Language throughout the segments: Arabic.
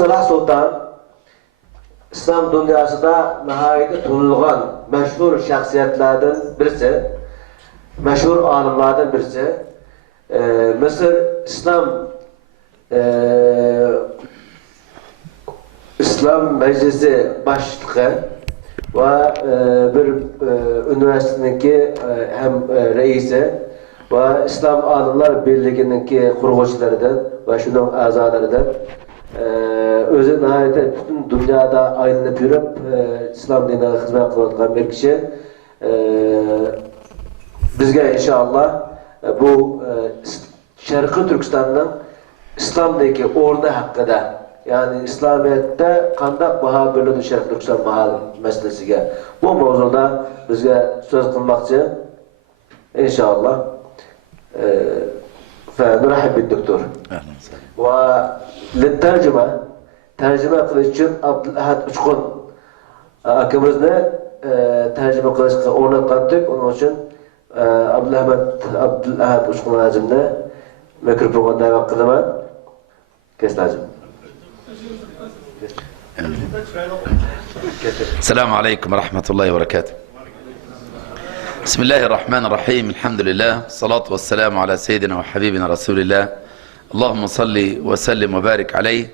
Salah Sultan İslam dünyasında nihayet tanınılan meşhur şahsiyetlerden birisi, meşhur alimlerden birisi. Mısır İslam Meclisi başlığı ve bir üniversitedeki hem reisi ve İslam Alimler Birliği'ndeki kuruluşlarından ve şunun azalarından özü nihayet bütün dünyada ayrılıp yürüp İslam dinine hizmet kılan bir kişi. Bizge inşallah bu Şarkı Türkistan'ın İslam'daki ordu hakkında, yani İslamiyet'te kandak baha bölünü Şarkı Türkistan mahal meselesiga bu mevzuda bizge söz kılmakçı inşallah. فنرحب بالدكتور. اهلا وسهلا. وللترجمة ترجمة قليشن عبد الأحد أشخن أكبرنا ترجمة قليش أونا قدك ونوشن عبد الأحد أشخن لازمنا ميكروفون ده وقدمان كيس لازم. السلام عليكم ورحمة الله وبركاته. بسم الله الرحمن الرحيم. الحمد لله، الصلاة والسلام على سيدنا وحبيبنا رسول الله. اللهم صل وسلم وبارك عليه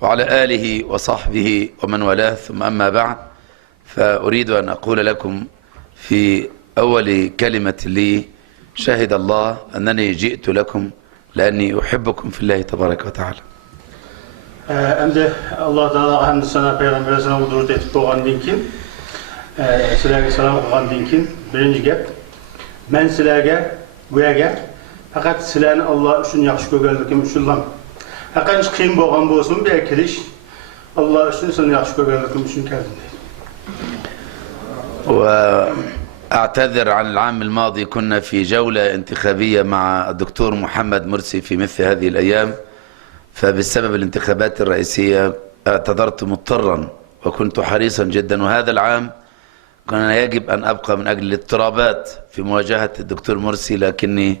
وعلى آله وصحبه ومن والاه، ثم أما بعد، فأريد أن أقول لكم في أول كلمة لي: شهد الله أنني جئت لكم لأني أحبكم في الله تبارك وتعالى. Endi Allah Taala hamd sana peygamberesine huzur etip doğandan keyin sizlarga salom qilgandan keyin birinchi gap, men sizlarga bu yerga faqat sizlarni Alloh uchun yaxshi ko'rganligim uchun faqat qiyin bo'lgan bo'lsin bu yerga kelish, Alloh uchun seni yaxshi ko'rganligim uchun keldim. وأعتذر عن العام الماضي، كنا في جولة انتخابية مع الدكتور محمد مرسي في مثل هذه الأيام، فبسبب الانتخابات الرئيسية اعتذرت مضطرا وكنت حريصا جدا. وهذا العام كان يجب أن أبقى من أجل الاضطرابات في مواجهة الدكتور مرسي، لكني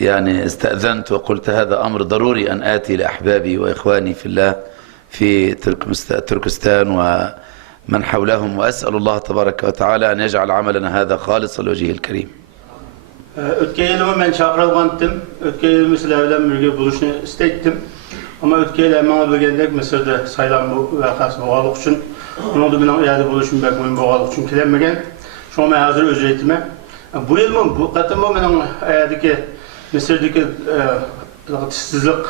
يعني استأذنت وقلت هذا أمر ضروري أن آتي لأحبابي وإخواني في الله في تركستان ومن حولهم، وأسأل الله تبارك وتعالى أن يجعل عملنا هذا خالص لوجهه الكريم. Ötken yılımı ben çağrılgandım. Ötken yılımı sizlerle birlikte buluşunu istedim. Ama ötken yılımı bana bilgendek Mısır'da sayılan bu vakasını boğalık için, onun da benim yerde buluşum bekmeyin boğalık için kilenmegen. Şu an ben hazır özretime. Bu yılımın, bu katımı benim ayadaki Mısır'daki işsizlik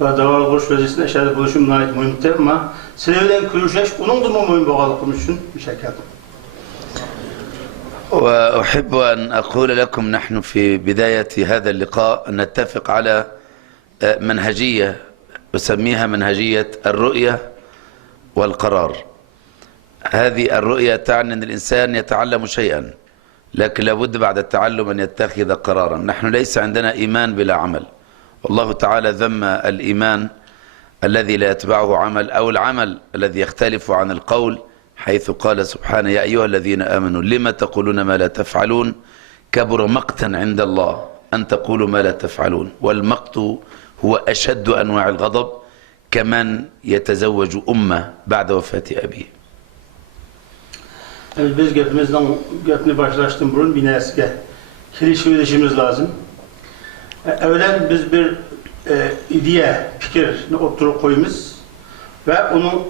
ve davalı kuruş vaziyetinde eşyada buluşum ait mühimdir ama sizlerle kürüşeş, onun da mühim boğalıkım için bir şey geldim. وأحب أن أقول لكم: نحن في بداية هذا اللقاء نتفق على منهجية أسميها منهجية الرؤية والقرار. هذه الرؤية تعني أن الإنسان يتعلم شيئا، لكن لابد بعد التعلم أن يتخذ قرارا. نحن ليس عندنا إيمان بلا عمل، والله تعالى ذم الإيمان الذي لا يتبعه عمل، أو العمل الذي يختلف عن القول، حيث قال سبحانه: يا أيها الذين آمنوا لما تقولون ما لا تفعلون كبر مقتا عند الله أن تقولوا ما لا تفعلون. والمقت هو أشد أنواع الغضب، كمن يتزوج أمه بعد وفاة أبيه. Biz göpünü başlaştım burun binasıga kelişimiz lazım. Evvelen biz bir ideya, fikirni oturup koyumuz ve onun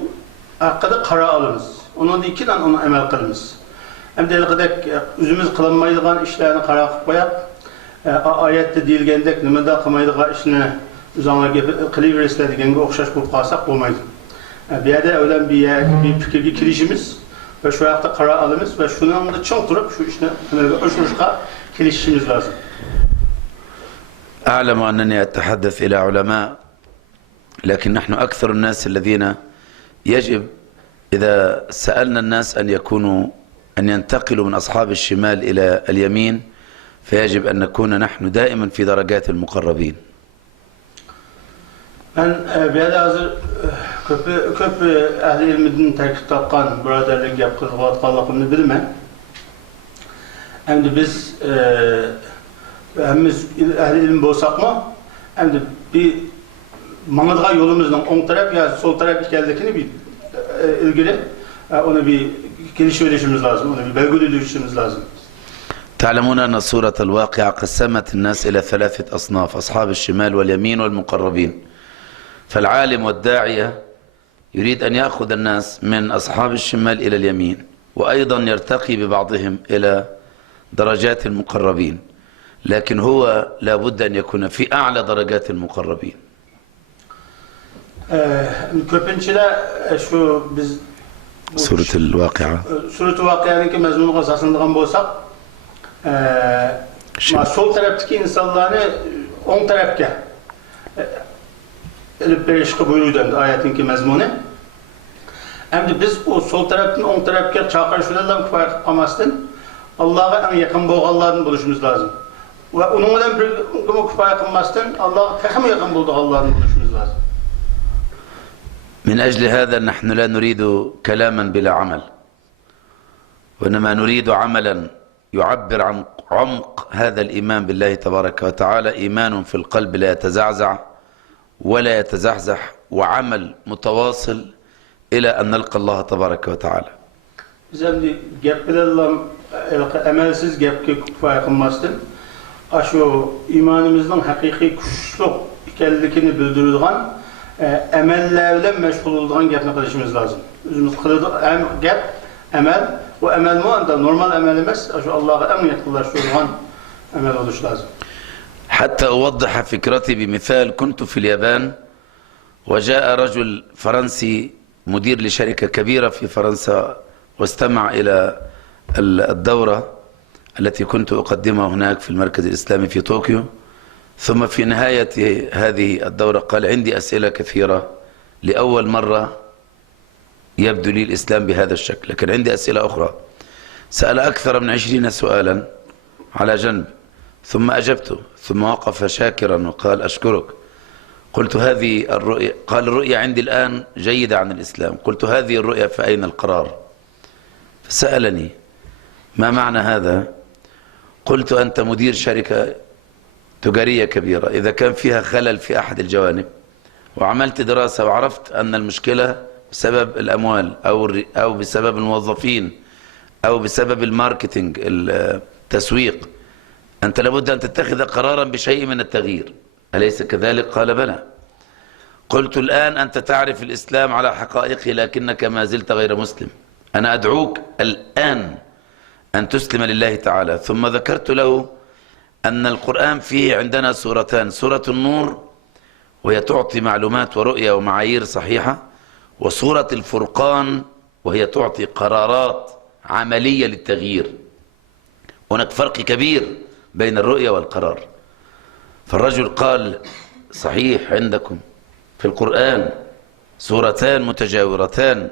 hakkında karar alırız. Onun da iki tane onu emel kılımız. Hem de kadar üzümüz kılınmaydıgan işlerini karar kılıp koyap, ayette deyilgendek nimede kılmaydıgan işini üzerine kılıverirse degenge okşaş bulup kalsak olmaydı. Bir yerde evvelen bir fikirge kirişimiz ve şu ayakta karar alımız ve şunun da çok durup şu işine uçuşka kirişimiz lazım. أعلم أنني أتحدث إلى علماء، لكن نحن أكثر الناس الذين يجب إذا سألنا الناس أن ينتقلوا من أصحاب الشمال إلى اليمين، فيجب أن نكون نحن دائما في درجات المقربين. Ben bir yerde hazır köpü ehli ilminin terkip tapkan buraderlik yapkızı vatkallıkını bilmem. Hem de biz hemiz ehli ilim bolsak mı? Hem de bir mangıdığan yolumuzun on taraf ya sol taraf ekanligini bir ilgili onu bir geliştirmemiz lazım, onu bir belgeleyişimiz lazım. تعلمون أن سورة الواقعة قسمت الناس إلى ثلاثة أصناف: أصحاب الشمال واليمين والمقربين. فالعالم والداعية يريد أن يأخذ الناس من أصحاب الشمال إلى اليمين، وأيضا يرتقي ببعضهم إلى درجات المقربين، لكن هو لا بد أن يكون في أعلى درجات المقربين. Köpünçüler şu biz سورة الواقعة Surat-ı Vakıa'nınki mezmunu esaslandırgan bolsak, sol taraftaki insanlarını on tarafga ilip berişki buyuruydu ayetinki mezmunu. Hem biz o sol taraftan on tarafga çağırışlardan kifayet kılmasın, Allah'a en yakın bolğanlardan buluşumuz lazım. Ve onunla bir kifayet kılmasın, Allah'a tekrar yakın bolğanlardan buluşumuz lazım. من أجل هذا نحن لا نريد كلاما بلا عمل، وإنما نريد عملا يعبر عن عمق هذا الإيمان بالله تبارك وتعالى، إيمان في القلب لا يتزعزع ولا يتزحزح، وعمل متواصل إلى أن نلقى الله تبارك وتعالى. Şimdi gaplarla emelsiz gapki kifayet kılmasın. Şu imanımızın hakiki güçlü ikenlikini bildirildiğin emellerle meşgul olduğun gapni kılışımız lazım. Özümüz kılıdık gap, emel. O emel mu anda normal emel emez. Şu Allah'a en yakınlaştırılan emel oluş lazım. حتى أوضح فكرتي بمثال: كنت في اليابان وجاء رجل فرنسي مدير لشركة كبيرة في فرنسا واستمع إلى الدورة التي كنت أقدمها هناك في المركز الإسلامي في طوكيو، ثم في نهاية هذه الدورة قال: عندي أسئلة كثيرة، لأول مرة يبدو لي الإسلام بهذا الشكل، لكن عندي أسئلة أخرى. سأل أكثر من 20 سؤالا على جنب، ثم أجبته، ثم وقف شاكرا وقال: أشكرك. قلت: هذه الرؤية؟ قال: الرؤية عندي الآن جيدة عن الإسلام. قلت: هذه الرؤية فأين القرار؟ فسألني: ما معنى هذا؟ قلت: أنت مدير شركة تجارية كبيرة، إذا كان فيها خلل في أحد الجوانب وعملت دراسة وعرفت أن المشكلة بسبب الأموال أو بسبب الموظفين أو بسبب الماركتينج التسويق، أنت لابد أن تتخذ قرارا بشيء من التغيير، أليس كذلك؟ قال: بلى. قلت: الآن أنت تعرف الإسلام على حقائقه لكنك ما زلت غير مسلم، أنا أدعوك الآن أن تسلم لله تعالى. ثم ذكرت له أن القرآن فيه عندنا سورتان: سورة النور وهي تعطي معلومات ورؤية ومعايير صحيحة، وسورة الفرقان وهي تعطي قرارات عملية للتغيير. هناك فرق كبير بين الرؤية والقرار. فالرجل قال: صحيح، عندكم في القرآن سورتان متجاورتان،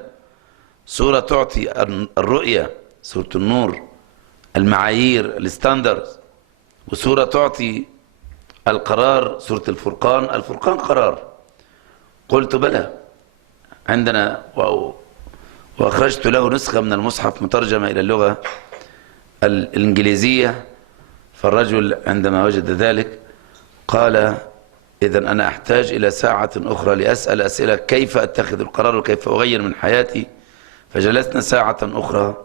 سورة تعطي الرؤية سورة النور المعايير الستاندرز، وسورة تعطي القرار سورة الفرقان. الفرقان قرار. قلت: بلى، عندنا. وأخرجت له نسخة من المصحف مترجمة إلى اللغة الإنجليزية. فالرجل عندما وجد ذلك قال: إذن أنا أحتاج إلى ساعة أخرى لأسأل أسئلة كيف أتخذ القرار وكيف أغير من حياتي. فجلسنا ساعة أخرى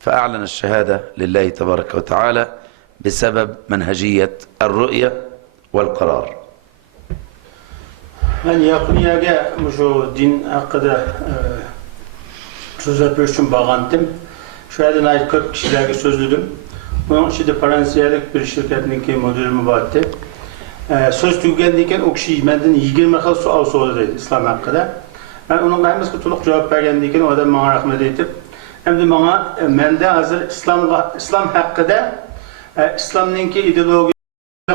فأعلن الشهادة لله تبارك وتعالى بسبب منهجية الرؤية والقرار. Ben yakuniyaga şu din hakkında söz yapıyor için bağlandım. Şöyle ait 40 kişilerge sözlüdüm. Bunun içinde Fransiyalik bir şirketninki müdürümü battı. Söz tügendiyken o kişi benden 20 xil sual sordu İslam hakkında. Ben onun hemisi tuluq cevap bergendiyken o adam bana rahmet etip, hem de bana mende hazır İslam hakkında İslam'ınki ideoloji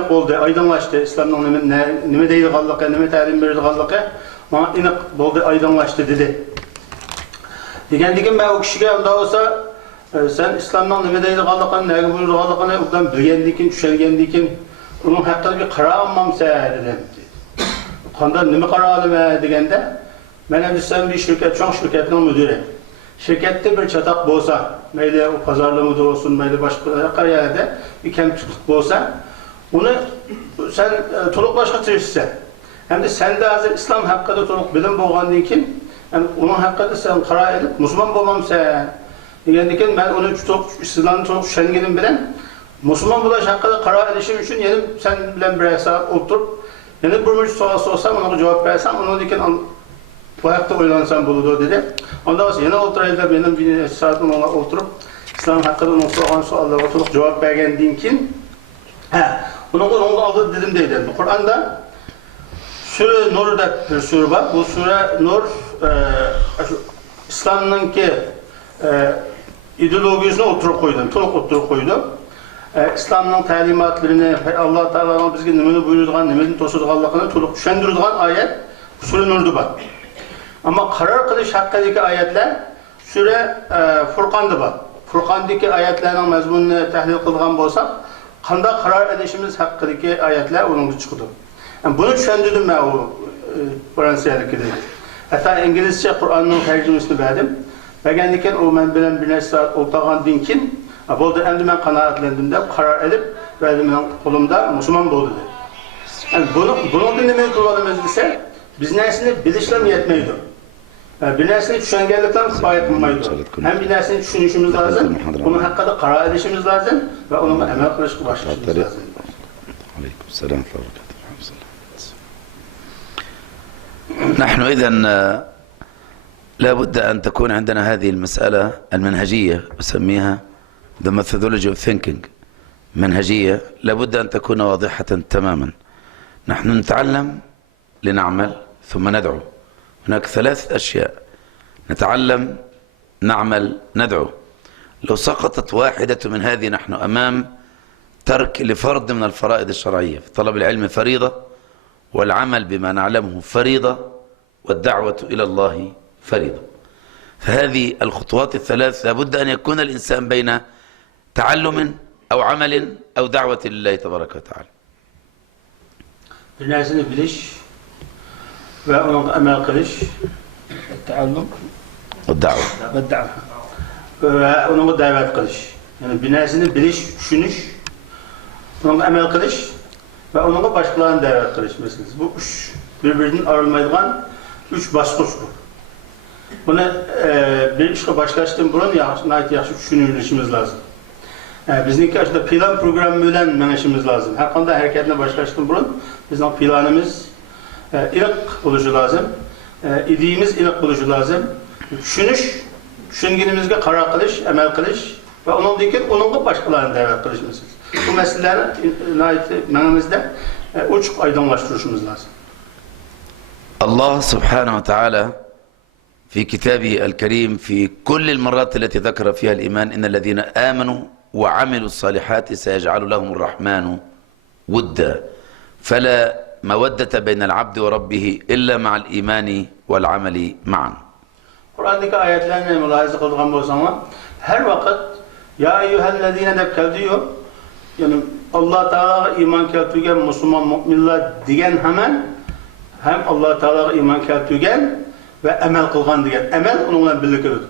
oldu, aydınlaştı. İslam'ın nime deyilganlığı, nime təlim verilganlığı bana iniq oldu, aydınlaştı dedi. Degendiyken ben o kişiye onda olsa sen İslam'ın nime deyilganlığını, neye buyurganlığını ondan bilgendiyken, düşelgendiyken onun hakkında bir karar almam dedim. Kanda nime karar alım degende ben hem sen bir şirket, çok şirketinin müdürü. Şirkette bir çatak bolsa, meyle o pazarlı müdür olsun, meyle başka yerde bir kemçilik bolsa, onu sen toluk başka tırışsa, Hem de sen de hazır İslam hakkında to'liq bilim bo'lgandan keyin, yani onun hakkında sen qara edip Müslüman bo'lmamsan. Degandan keyin men uni İslamni to'liq tushunganim bilan Müslüman bo'lish haqida qara edishim uchun yana sen bilan bir saat o'tirib, yana bir savol so'rasam, ona javob bersam, undan keyin bu haqda o'ylansam bo'ladi dedi. Ondan sonra yana o'tiraylar, benim bir saat ona o'tirib, İslam hakkında onun so'ragan savollarga to'liq javob bergandan keyin, onun oldu dedim deydi. Bu Kur'an'da Sure Nur'da bir sure var. Bu Sure Nur İslam'ınki ideolojisini oturup koydu, to'liq oturup koydu. İslam'ın talimatlarını, Allah Teala'nın bizge nimeni buyurduğunu, nimeni to'sadiganligini to'liq tushundiradigan ayet Sure Nur'da var. Ama karar kılış hakkındaki ayetler Sure Furqan'da var. Furqan'daki ayetlerin mazmununu tahlil kılgan bolsak, qanday karar edişimiz hakkındaki ayetler onun çıkıdı. Yani bunu düşündürdüm ben o Fransızca'daki dedi. Hatta İngilizce Kur'an'ın tercümesini verdim. Beğendikken o ben bilen bir nesil saat oltağan dinkin, boldu endi ben kanaatlendim de karar edip verdim ben kolumda Müslüman boldu dedi. Yani bunun dinlemeyi kullanımız ise biz nesini bilişlem yetmeydi. Bir nesini düşüngenlikten kifayet kılmaydı. Hem bir nesini düşünüşümüz lazım, bunun hakkında karar edişimiz lazım ve onunla emel kılışkı başlayışımız lazım. Aleykümselam. نحن إذن لا بد أن تكون عندنا هذه المسألة المنهجية أسميها the methodology of thinking منهجية لا بد أن تكون واضحة تماما. نحن نتعلم لنعمل ثم ندعو. هناك ثلاث أشياء: نتعلم، نعمل، ندعو. لو سقطت واحدة من هذه نحن أمام ترك لفرض من الفرائض الشرعية. طلب العلم فريضة، والعمل بما نعلمه فريضة، والدعوة إلى الله فريضة. فهذه الخطوات الثلاث لابد أن يكون الإنسان بين تعلم أو عمل أو دعوة لله تبارك وتعالى. Birisini biliş ve onun emel kılış, تعلم والدعوة ve onun davet kılış. Yani birisini biliş, düşünüş, onun emel kılış ve onun başkalarına davet kılış meselesi. Bu üç birbirinden ayrılmayacağın üç basmış bu. Bunu bir işe başlaştığım burun yaxşı düşünülüşümüz lazım. Bizimki aslında plan programı bilen menişimiz lazım. Her konuda hareketine başlaştığım burun bizim planımız ilik buluşu lazım. İdiğimiz ilik buluşu lazım. Düşünüş, düşüngenimizde karar kılış, emel kılış ve onun dikin onunla başkalarına davet kılış meselesi. Bu meseleleri menimizde uçuk aydınlaştırışımız lazım. Allah subhanahu ve ta'ala في كتابه الكريم في كل المرات التي ذكر فيها الإيمان إن الذين آمنوا وعملوا الصالحات سيجعل لهم الرحمن ودا فلا مودة بين العبد وربه إلا مع الإيمان والعمل معا. Kur'an'daki ayetlerine mülahaza kıldığım o zaman her vakit ya eyyühellezine de keldiyor. Yani Allah Teala'ya iman keltügen Müslüman müminler diyen hemen hem Allah Teala'ya iman keltügen ve emel kılgan diyen. Emel onunla birlikte olur.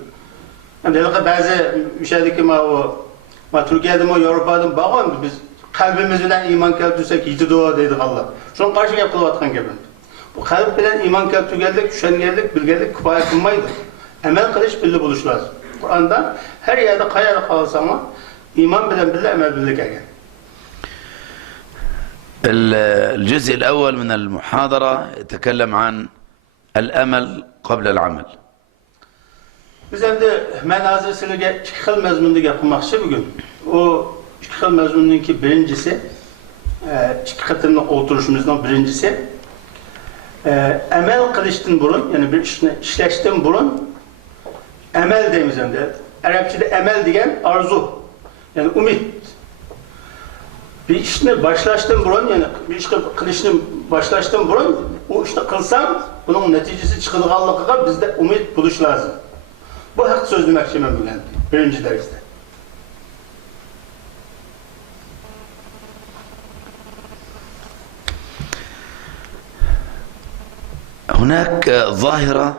Yani dedik bazı şeydeki Türkiye'de mi Avrupa'da bakın biz kalbimiz bilen iman keltüsek yitidir o dedik Allah. Şunun karşı yapılatkan gibi. Bu kalp bilen iman keltügeldik, düşüngeldik, bilgelik kifayet kılmaydı. Emel kılış birlik buluş lazım. Kur'an'da her yerde kayada kalırsa ama iman bilen birlik, emel birlik egen. الجزء الأول من المحاضرة يتكلم عن الأمل قبل العمل. Biz endi men hazır sizlarga ikki xil mazmunda gapirmoqchi bugun. O ikki xil mazmundagi birincisi ikki qatimli o'tirishimizning birincisi amel qilishdan burun, ya'ni bir ishni ishlashdan burun amel deymiz endi. Arabchada amel degan arzu, ya'ni umid. Bir ishni boshlashdan burun, ya'ni bir ishni qilishni boshlashdan burun o ishni qilsam, buning natijasi chiqadiganligiga bizda umid bo'lish lozim. Bu haqda so'z demoqchiman bugun birinchi darsda. هناك ظاهرة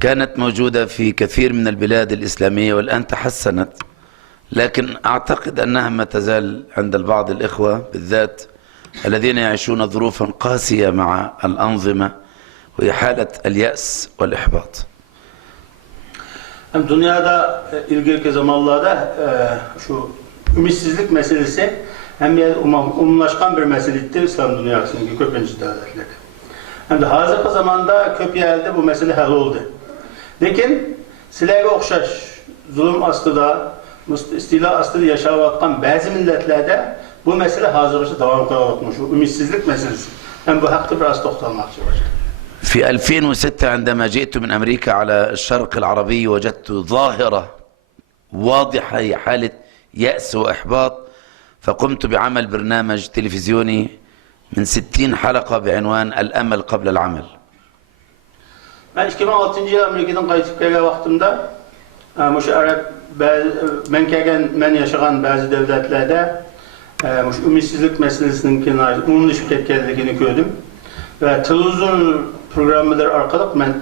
كانت موجودة في كثير من البلاد الإسلامية والآن تحسنت، لكن أعتقد أنها ما تزال عند البعض الإخوة بالذات الذين يعيشون ظروفا قاسية مع الأنظمة، وهي حالة اليأس والإحباط. Hem dünyada ilgili zamanlarda şu ümitsizlik meselesi hem umumlaşkan bir meseledir İslam dünyasındaki köpüncü devletlerde. Hem de hazırki zamanda köp yerde bu mesele hal oldu. Lekin sizlerge okşaş zulüm astıda, istila astıda yaşavatkan bazı milletlerde bu mesele hazırlıklı devam kılavatmış. O ümitsizlik meselesi. Hem bu hakta biraz toxtalmak var. في 2006 عندما جئت من أمريكا على الشرق العربي وجدت ظاهرة واضحة، هي حالة يأس وإحباط، فقمت بعمل برنامج تلفزيوني من 60 حلقة بعنوان الأمل قبل العمل. Ben 2006 yıl Amerika'dan qaytib kelgan vaqtimda şu Arap men yaşagan bazı devletlerde şu ümitsizlik meselesinin umumlaşıp ketkenligini gördüm. Ve televizyon programları arkalık ben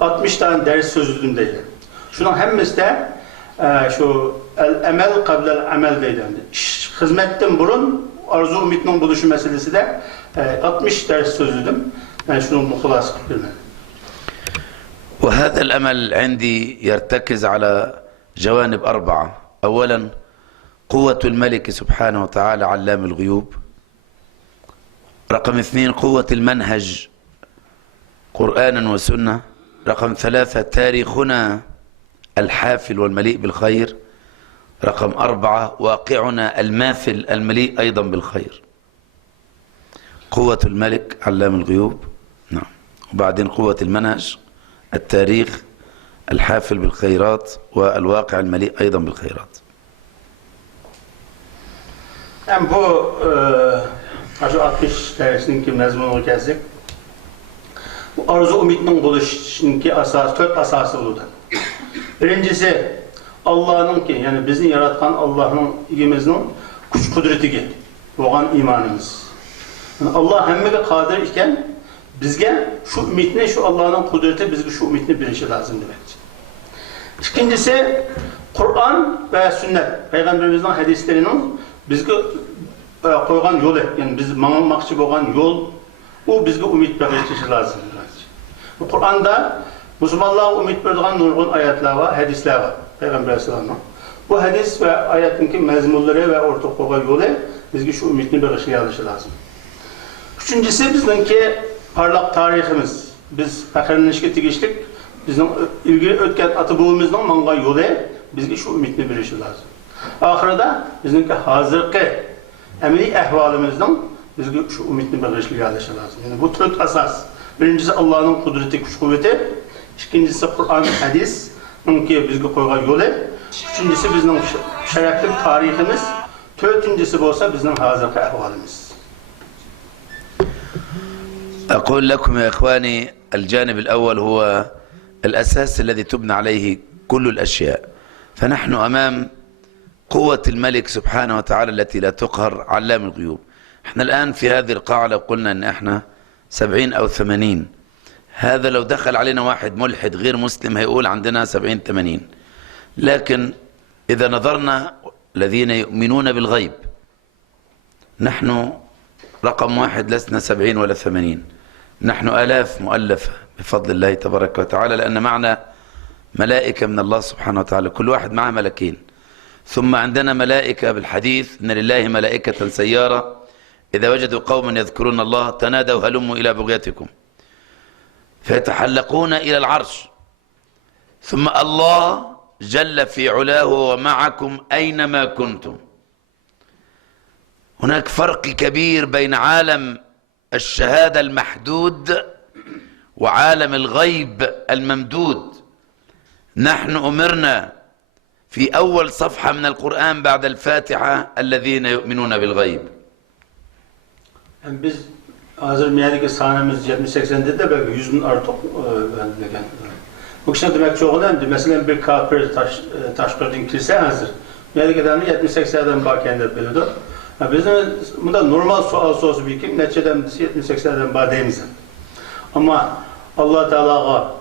60 tane ders sözlüdüm deydi. Şunun hemmesi de şu el-emel qablel amel deydi. Hizmetten burun arzu ümitinin buluşu meselesi de 60 ders sözlüdüm. Ben şunu muhlas bilmem. وهذا الأمل عندي يرتكز على جوانب أربعة. أولا قوة الملك سبحانه وتعالى علام الغيوب. رقم 2 قوة المنهج قرآنا وسنة. رقم 3 تاريخنا الحافل والمليء بالخير. رقم 4 واقعنا الماثل المليء أيضا بالخير. قوة الملك علام الغيوب، نعم، وبعدين قوة المنهج، التاريخ الحافل بالخيرات، والواقع المليء أيضا بالخيرات. Yani bu şu 60 dersinin ki mezmunu kestik. Bu arzu ümitinin buluşunki asas, 4 asası oldu. Birincisi Allah'ın ki yani bizi yaratkan Allah'ın ikimizin güç kudreti ki olan imanımız. Yani Allah hemmege kadir iken bizge şu ümitini, şu Allah'ın kudreti bizge şu ümitini bilişi lazım demektir. İkincisi Kur'an ve sünnet, Peygamberimizin hadislerinin bizge koygan yolu, yani biz manılmakçı olan yol, o bizge ümit belirtişi lazım. Kur'an'da Müslümanlığa ümit verdiğin nurgun ayetler var, hadisler var. Peygamber Aleyhisselam'ın. Bu hadis ve ayetinki mezmulları ve ortak koygan yolu bizge şu ümitini belirtişi lazım. Üçüncüsü bizimki parlak tarihimiz. Biz fakirlenişke tigişlik, bizim ilgili ötken atıbığımızın manga yolu bizge şu ümitini belirtişi lazım. Ahirada bizimki hazırki emeli ehvalımızdan bizge şu ümitini belirtişi lazım. Yani bu 4 asas. Birincisi Allah'ın kudreti, güç kuvveti. İkincisi Kur'an, hadis. Ki bizge koygan yolu. Üçüncüsü bizim şerefli tarihimiz. Dördüncüsü olsa bizim hazırki ehvalimiz. أقول لكم يا إخواني الجانب الأول هو الأساس الذي تبنى عليه كل الأشياء. فنحن أمام قوة الملك سبحانه وتعالى التي لا تقهر علام الغيوب. احنا الآن في هذه القاعة لو قلنا أن احنا 70 أو 80، هذا لو دخل علينا واحد ملحد غير مسلم هيقول عندنا 70-80. لكن إذا نظرنا الذين يؤمنون بالغيب نحن رقم 1 لسنا 70 ولا 80، نحن آلاف مؤلفة بفضل الله تبارك وتعالى، لأن معنا ملائكة من الله سبحانه وتعالى، كل واحد معه ملكين. ثم عندنا ملائكة بالحديث إن لله ملائكة سيارة إذا وجدوا قوما يذكرون الله تنادوا هلموا إلى بغيتكم فيتحلقون إلى العرش. ثم الله جل في علاه ومعكم أينما كنتم. هناك فرق كبير بين عالم الشهادة المحدود وعالم الغيب الممدود. نحن أمرنا في أول صفحة من القرآن بعد الفاتحة الذين يؤمنون بالغيب. Yani biz hazır miyadaki sahnemiz 70-80'de de belki 100'ün artık bu kişi demek çok önemli. Mesela bir kafir taşkırdığın kilise hazır. Miyadaki adamı 70-80'den bakende biliyordu. Bizim bunda normal sual sorusu bir kim neçeden 70-80'den badeyimizin. Ama Allah Teala'ga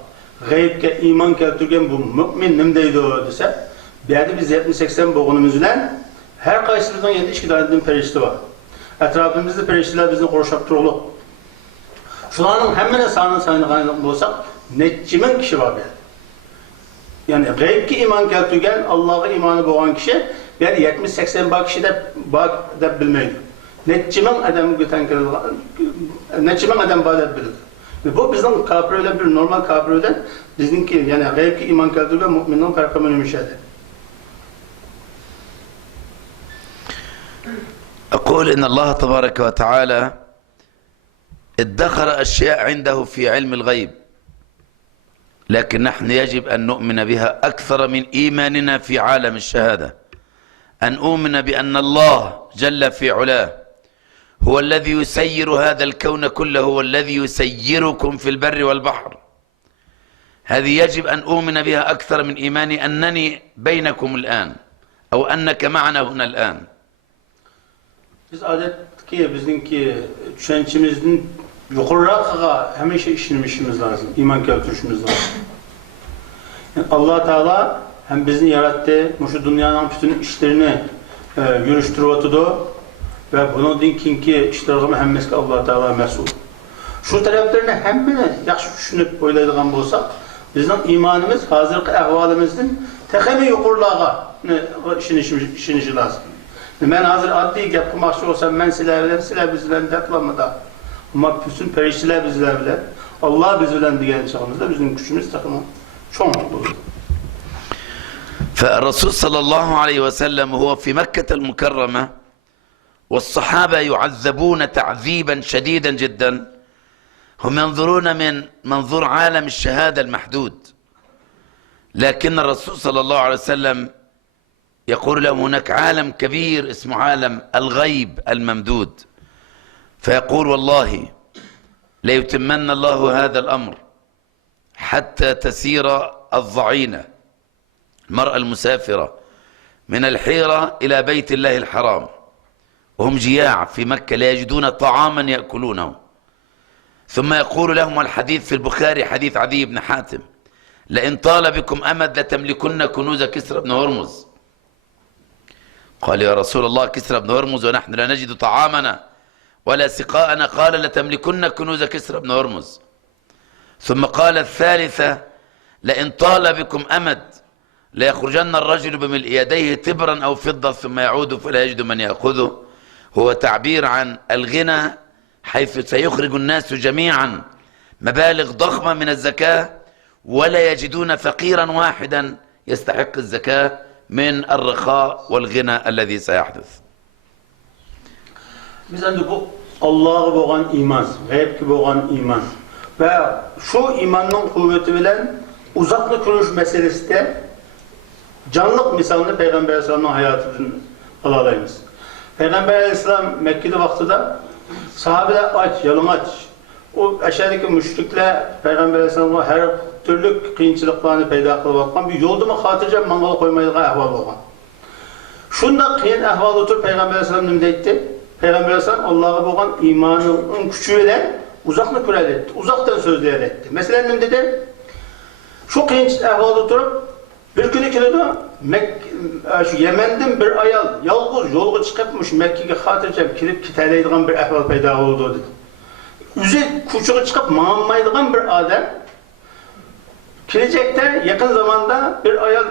gaybke iman keltirgen bu mümin nimdeydi o dese bir yerde biz 70-80 boğunumuz ile her kayısımızdan 7 tane perişti var. Etrafımızda periştiler bizni koruşap duruluk. Şuların hemmine sayınıqanlıq bolsaq, netçimin kişi var bir. Yani gaybki iman keltügen, Allah'a imanı boğan kişi, yani 70-80 bak kişi de bak da bilmeydi. Netçimin adam göten netçimin adam bağda bilir. Bu bizden kafirle bir normal kafirden bizimki yani gaybki iman keltügen müminin farkı münümüşedi. أقول إن الله تبارك وتعالى ادخر أشياء عنده في علم الغيب، لكن نحن يجب أن نؤمن بها أكثر من إيماننا في عالم الشهادة. أن أؤمن بأن الله جل في علاه هو الذي يسير هذا الكون كله، والذي يسيركم في البر والبحر. هذه يجب أن أؤمن بها أكثر من إيماني أنني بينكم الآن أو أنك معنا هنا الآن. Biz adetki bizimki düşüncemizin yukarıya hemşe işinmişimiz lazım, iman keltürüşümüz lazım. Yani Allah Teala hem bizi yarattı, şu dünyanın bütün işlerini yürüştürüyordu ve bunu dinkinki işlerine hemmesi Allah Teala mesul. Şu taraflarını hemmini yaxşı düşünüp oylaydıgan bolsak, bizden imanımız hazırki ahvalimizin tekemi yukarıya işinişi lazım. Ben hazır adli gap qilmoqchi olsam, men sizlar biz bilan daqlamada. Ama bütün periştiler bizler bilen, Allah biz bilen diyen çağımızda bizim gücümüz takımı çok olur. فالرسول صلى الله عليه وسلم هو في مكة المكرمة والصحابة يعذبون تعذيبا شديدا جدا. هم ينظرون من منظور عالم الشهادة المحدود، لكن الرسول صلى الله عليه وسلم يقول لهم هناك عالم كبير اسمه عالم الغيب الممدود، فيقول والله ليتمن الله هذا الأمر حتى تسير الضعينة المرأة المسافرة من الحيرة إلى بيت الله الحرام وهم جياع في مكة لا يجدون طعاما يأكلونه، ثم يقول لهم الحديث في البخاري حديث عدي بن حاتم: لئن طال بكم أمد لتملكن كنوز كسرى بن هرمز. قال يا رسول الله كسرى بن هرمز ونحن لا نجد طعامنا ولا سقاءنا؟ قال لتملكن كنوز كسرى بن هرمز. ثم قال الثالثة: لئن طال بكم أمد ليخرجن الرجل بملء يديه تبرا أو فضة ثم يعود فلا يجد من يأخذه. هو تعبير عن الغنى، حيث سيخرج الناس جميعا مبالغ ضخمة من الزكاة ولا يجدون فقيرا واحدا يستحق الزكاة من الرخاء والغنى الذي سيحدث. Biz endi bu Allah'a boğan iman, gaybki boğan iman ve şu imanın kuvveti bilen uzaklık kuruş meselesi de canlılık misalını Peygamber Aleyhisselam'ın hayatından alalayımız. Peygamber Aleyhisselam Mekke'de vaktinde sahabeler aç, yalamaç. O aşağıdaki müşrikler Peygamber Aleyhisselam'a her türlü kıyınçılıklarını peyda kılıp bir yolda mı hatırca mangalı koymaydığı ahval olgan. Şunda kıyın ahval otur Peygamber Aleyhisselam ne deytti? Peygamber Aleyhisselam Allah'a boğan imanının küçüğüyle uzaklık kural etti. Uzaktan sözler etti. Mesela ne dedi? Şu kıyınç ahval oturup bir günü kilidi Yemen'den bir ayal yalğız yolga çıkıpmış Mekke'ye hatırca kilip kiteleydiğen bir ahval peyda oldu dedi. Üzü küçüğü çıkıp mağanmaydiğen bir adam gelecekte yakın zamanda bir ayal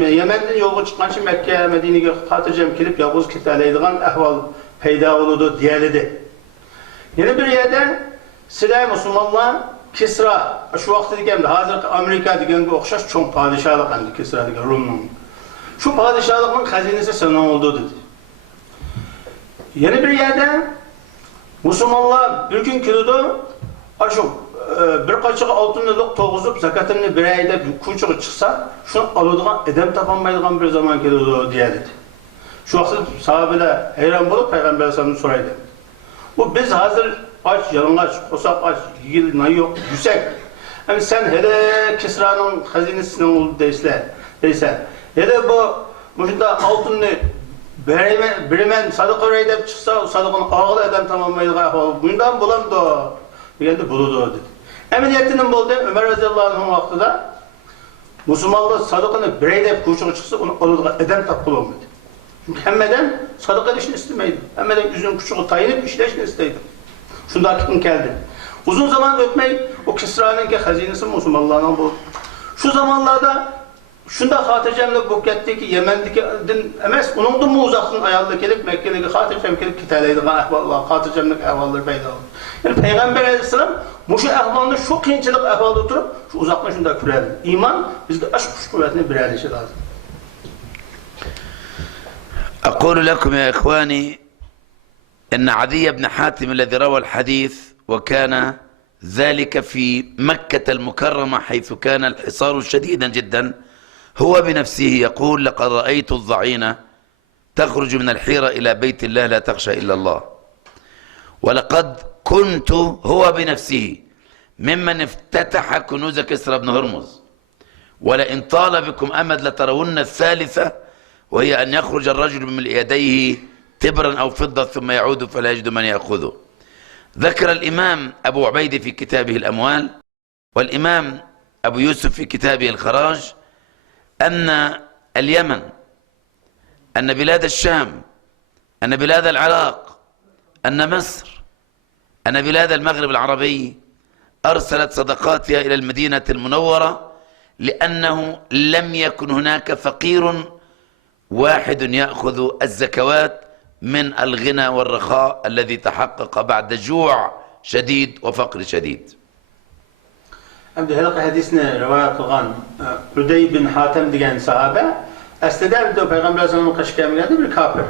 Yemen'den yolga çıkan için Mekke'ye Medine'ye hatırca kilip yalğız kiteleydiğen ahval peyda oldu diyelidi. Yeni bir yerde Silah Müslümanlar Kisra, şu vakti dikemde hazır Amerika diken bir okşaş çok padişahlık hangi Kisra diken Rum'un. Şu padişahlıkın hazinesi sana oldu dedi. Yeni bir yerde Müslümanlar bir gün kilidi şu bir kaçığı altınlılık toğuzup zakatını bir ayda bir küçüğü çıksa şunu alırdığın edem tapanmaydığı bir zaman kilidi diye dedi. Şu vakti sahabeler hayran bulup Peygamber Aleyhisselam'ı soraydı. Bu biz hazır aç, yalıngaç, kosak aç, yıl, nay yok, yüksek. Yani sen hele Kisra'nın hazinesinden oldu deysen, hele bu şunda altını birimen sadık oraya da çıksa, sadıkını ağıl edem tamamlaydı, bundan bulam da, geldi buludu dedi. Eminiyetinin buldu, Ömer Radıyallahu Anh'ın vaktinde, Müslümanlar sadıkını birey de küçük çıksa, onu edem tapılım dedi. Çünkü hemmeden sadaka edişini istemeydi. Hemen yüzünün küçüğü tayinip işleşini isteydi. Şunda kim geldi. Uzun zaman ötmeyi o Kisra'nın ki hazinesi Müslümanlarına bu. Şu zamanlarda şunda Hatircemlik bu ketdeki Yemen'deki din emes, onun da mu uzaqdan ayarlı kelip Mekke'deki Hatircem kelip kitaleydiğin ahvallar, Hatircemlik ahvalları payda oldu. Yani Peygamber Aleyhisselam bu şu ahvalında şu kıyınçılık ahvalda oturup şu uzaktan şunda kürerdi. İman bizde aşk kuş kuvvetine birer işi lazım. أقول لكم يا إخواني أن عدي بن حاتم الذي روى الحديث وكان ذلك في مكة المكرمة حيث كان الحصار شديدا جدا هو بنفسه يقول لقد رأيت الضعينة تخرج من الحيرة إلى بيت الله لا تخشى إلا الله ولقد كنت هو بنفسه ممن افتتح كنوز كسرى بن هرمز ولئن طال بكم أمد لترون الثالثة وهي أن يخرج الرجل من يديه تبرا أو فضة ثم يعود فلا يجد من يأخذه. ذكر الإمام أبو عبيد في كتابه الأموال والإمام أبو يوسف في كتابه الخراج أن اليمن، أن بلاد الشام، أن بلاد العراق، أن مصر، أن بلاد المغرب العربي أرسلت صدقاتها إلى المدينة المنورة لأنه لم يكن هناك فقير واحد يأخذ الزكوات من الغنى والرخاء الذي تحقق بعد جوع شديد وفقر شديد. Hem de halka hadisini rivayet kılgan Hüdey bin Hatem diyen sahabe aslında bir de Peygamber Aleyhisselam'ın kaşı gelmedi bir kafir,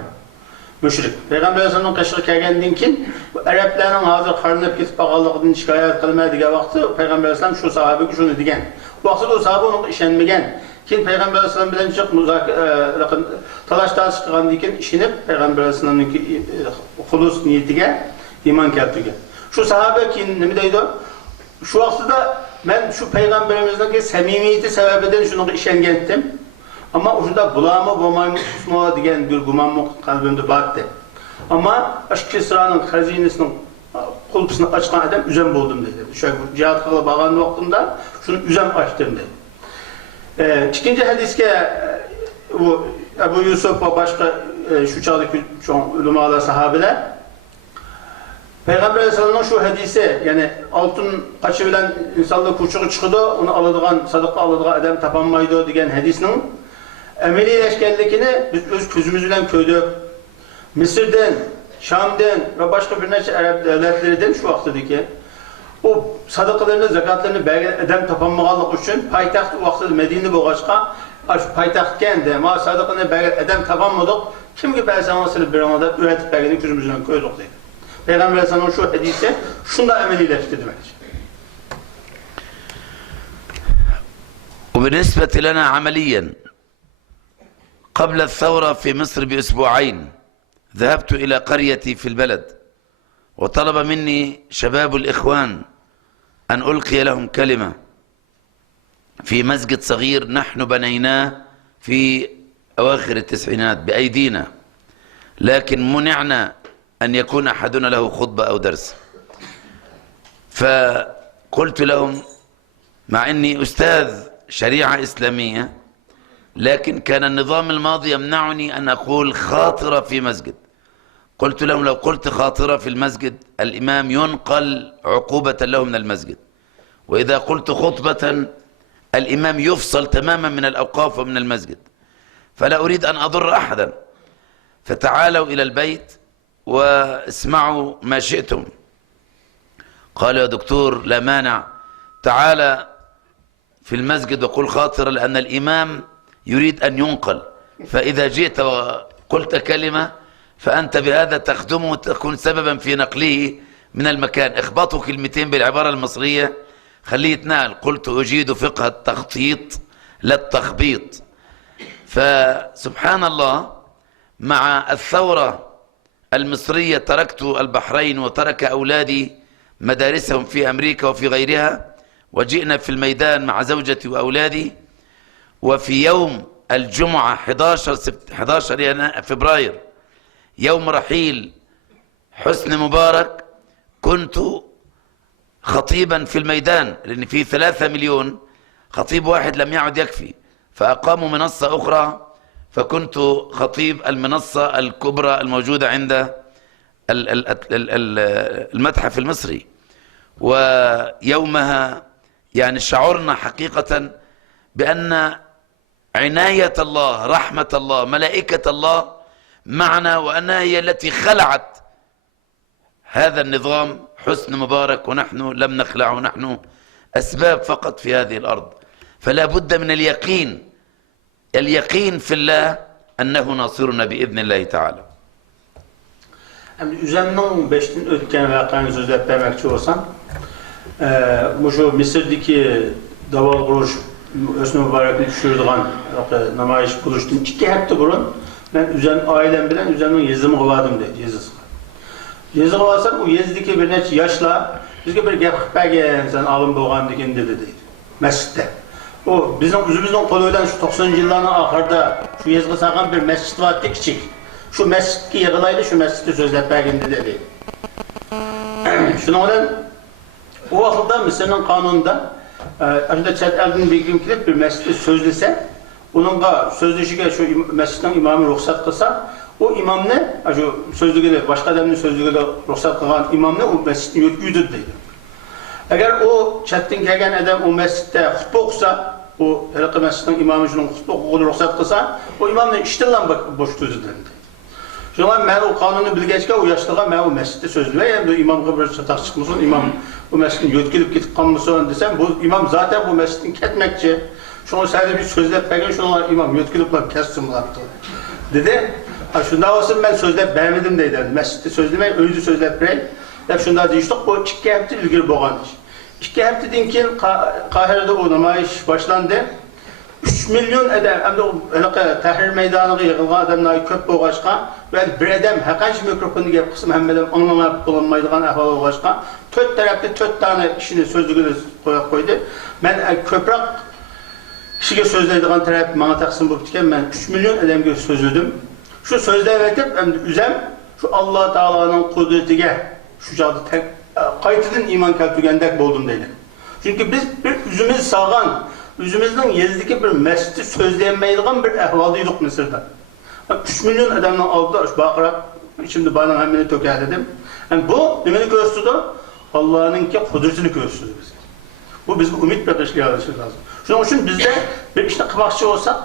müşrik. Peygamber Aleyhisselam'ın kaşı gelgendiğin kin Arapların hazır karnıp gitip bağlılığını şikayet kılmaya diye vakti Peygamber Aleyhisselam şu sahabe ki şunu diyen. Bu vakti o sahabe onu işenmegen. Kin Peygamber Aleyhisselam bilen çok talaş çıkan diyen işinip Peygamber Aleyhisselam'ın hulus niyetiyle iman keltüge. Şu sahabe ki ne mi deydi? Şu vakti da ben şu Peygamberimizden samimiyeti sebebiden şunu işengendim. Ama şunda bulama bulmayı tutma diyen bir guman kalbimde battı. Ama aşk Kisra'nın hazinesinin kulpusunu açan adam üzem buldum dedi. Şöyle cihat kılıp bağlan vaktinde şunu üzem açtım dedi. İkinci hadiske bu Ebu Yusuf ve başka şu çağdaki çok ulemalar sahabeler Peygamber Aleyhisselam'ın şu hadise yani altın kaçı bilen insanlık uçuğu çıkıdı onu alıdığan sadaka alıdığı adam tapanmaydı diyen hadisinin emelileşkenlikini biz öz gözümüzden köydük. Mısır'dan, Şam'dan ve başka bir neçe Arap devletlerinden şu vaktideki o sadakalarını, zakatlarını belge adam tapanmağanlık için payitaht o vaktida Medine boğaçka payitahtken de ma sadakını belge adam tapanmadık kim ki Peygamber'e bir anada üretip belgenin gözümüzden köydük dedi. Peygamber Aleyhisselam'ın şu hadisi şunda emelileşti demektir. وبالنسبة لنا عمليا قبل الثورة في مصر بأسبوعين ذهبت إلى قريتي في البلد وطلب مني شباب الإخوان أن ألقي لهم كلمة في مسجد صغير نحن بنيناه في أواخر التسعينات بأيدينا لكن منعنا أن يكون أحدنا له خطبة أو درس. فقلت لهم مع أني أستاذ شريعة إسلامية لكن كان النظام الماضي يمنعني أن أقول خاطرة في مسجد. قلت لهم لو قلت خاطرة في المسجد الإمام ينقل عقوبة له من المسجد وإذا قلت خطبة الإمام يفصل تماما من الأوقاف ومن المسجد فلا أريد أن أضر أحدا فتعالوا إلى البيت واسمعوا ما شئتم. قالوا يا دكتور لا مانع تعال في المسجد وقل خاطر لأن الإمام يريد أن ينقل فإذا جئت وقلت كلمة فأنت بهذا تخدمه وتكون سببا في نقله من المكان. اخبطوا كلمتين بالعبارة المصرية خليه يتنقل. قلت أجيد فقه التخطيط لا التخبيط. فسبحان الله مع الثورة المصرية تركت البحرين وترك أولادي مدارسهم في أمريكا وفي غيرها وجئنا في الميدان مع زوجتي وأولادي وفي يوم الجمعة 11 فبراير يوم رحيل حسني مبارك كنت خطيبا في الميدان لأن في 3 مليون خطيب واحد لم يعد يكفي فأقاموا منصة أخرى فكنت خطيب المنصة الكبرى الموجودة عند المتحف المصري. ويومها يعني شعرنا حقيقة بأن عناية الله، رحمة الله، ملائكة الله معنا، وأنها هي التي خلعت هذا النظام حسن مبارك، ونحن لم نخلعه، نحن أسباب فقط في هذه الأرض. فلا بد من اليقين في الله أنه ناصرنا بإذن الله تعالى. Üzəmdən 5-dən ötən vəqəni sözləb verməkçi olsam, şu Mısırdakı daval quruş Hüsnü Mübarəkni düşürdüğən namayiş buluşdan 2 həftə burun mən ailəm bilən üzəmdən yazımı qıladım deyil, yazısı. Yazı qılasam, o yazıdakı bir neçə yaşla bizə bir gəp xipəgən sən alım boğan degen dedi deyil, məsciddə. O bizim üzümüzdən qolu öylən şu 90-cı illərin axırda şu yazıqı sağan bir məscid vardı kiçik. Şu mescidki yığılaydı, şu mescidde sözləb bəgindi dedi. Şuna olan, o vaxtda Mısır'ın kanununda, aslında çət əldən bilgim kilib bir mescidde sözləsə, onunla sözləşikə şu mescidden imamı ruxsat qılsa, o imam ne? Şu sözlüğüyle, başka adamın sözlüğüyle ruxsat qılan imam ne? O mescidin yürüdür deydi. Eğer o çətdən gələn adam o mescidde xutba oxusa, o herhalde mescidden imamı şunun xutba oxuğunu ruxsat qılsa, o imam ne? İştirlan boş sözü dedi. Şuna mən o kanunu bilgəçkə o yaşlığa mən o məsciddə sözlüyə, yəni imamға bir çataq çıxmışsın, imam bu məscidin yötkülüb getib qalmışsın desəm, bu imam zaten bu məscidin kətməkçi. Şuna sənə bir sözləb bəgən, şuna imam yötkülüblər kəssin bulardı. Dedi, şunda olsun mən sözləb bəyəmədim deydi, məsciddə sözləmək, öydü sözləb bəyək. Şunda deyişdik, bu 2 həftə ilgir boğan iş. 2 həftədən ki, Qahirədə o namayiş başlandı. 3 milyon adam, hem de Tahrir meydanına yığılған adamlar köp boğaşqa ve bir adam haqqanç mikrofonu gelip kısım hem adam anlamak bulunmaydıgan ahval boğaşqa 4 tarafta 4 tane kişinin sözlüğünü koydu. Ben köprek kişiye sözleydiğin taraf bana taksim bu bitken ben 3 milyon adamga sözledim. Şu sözler verip hem de üzem şu Allah Teala'nın kudretine şu cadı kayıtıdın iman keltügendek boldum deydi. Çünkü biz bir üzümüz sağan Üzümüzden yezdiki bir mescidi sözleyemeydiğen bir ehvaldıydık Mısır'da. 3 milyon adamdan aldı, bakırak, şimdi bana hemini töker dedim. Yani bu, nemini gösterdi? Allah'ın ki kudretini gösterdi bize. Bu bizim ümit bekleşliğe alışır lazım. Şunun için bizde bir işte kıvakçı olsak,